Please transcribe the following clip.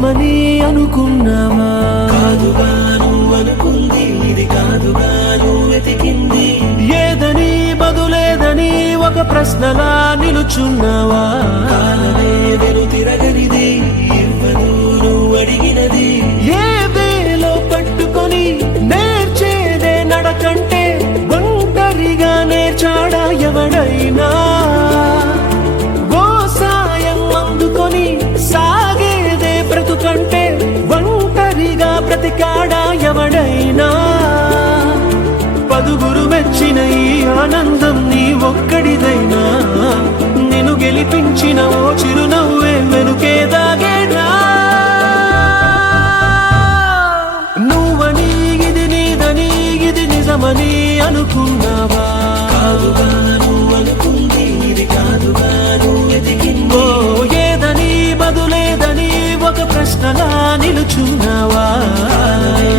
నిజమని అనుకున్నావా? కాదుగా నువ్వు అనుకుంది, ఇది కాదుగా నువ్వు వెతికింది. ఏదని బదులేదని ఒక ప్రశ్నలా నిలుచున్నావా? కాలమే వెను తిరగనిది, ఇవ్వను నువ్వు అడిగినది. ఏ వేలో పట్టుకొని నేర్చేదే నడకంటే ఒంటరిగా నేర్చాడా ఎవడైనా? ఓ సాయం అందుకొని సాగేదే బ్రతుకంటే ఒంటరిగా బ్రతికాడా ఎవడైనా? పదుగురు మెచ్చిన ఈ ఆనందం నీ ఒక్కడిదైనా? నిన్ను గెలిపించిన ఓ చిరునవ్వే వెనుకే దాగేనా? నువ్వని ఇది నీదని ఇది నిజమని అనుకున్నావా? కాదుగా నువ్వు అనుకుంది, ఇది కాదుగా నువ్వు వెతికింది. ఓ ఏదని బదులేదని ఒక ప్రశ్నలా నిలుచున్నావా? కాలమే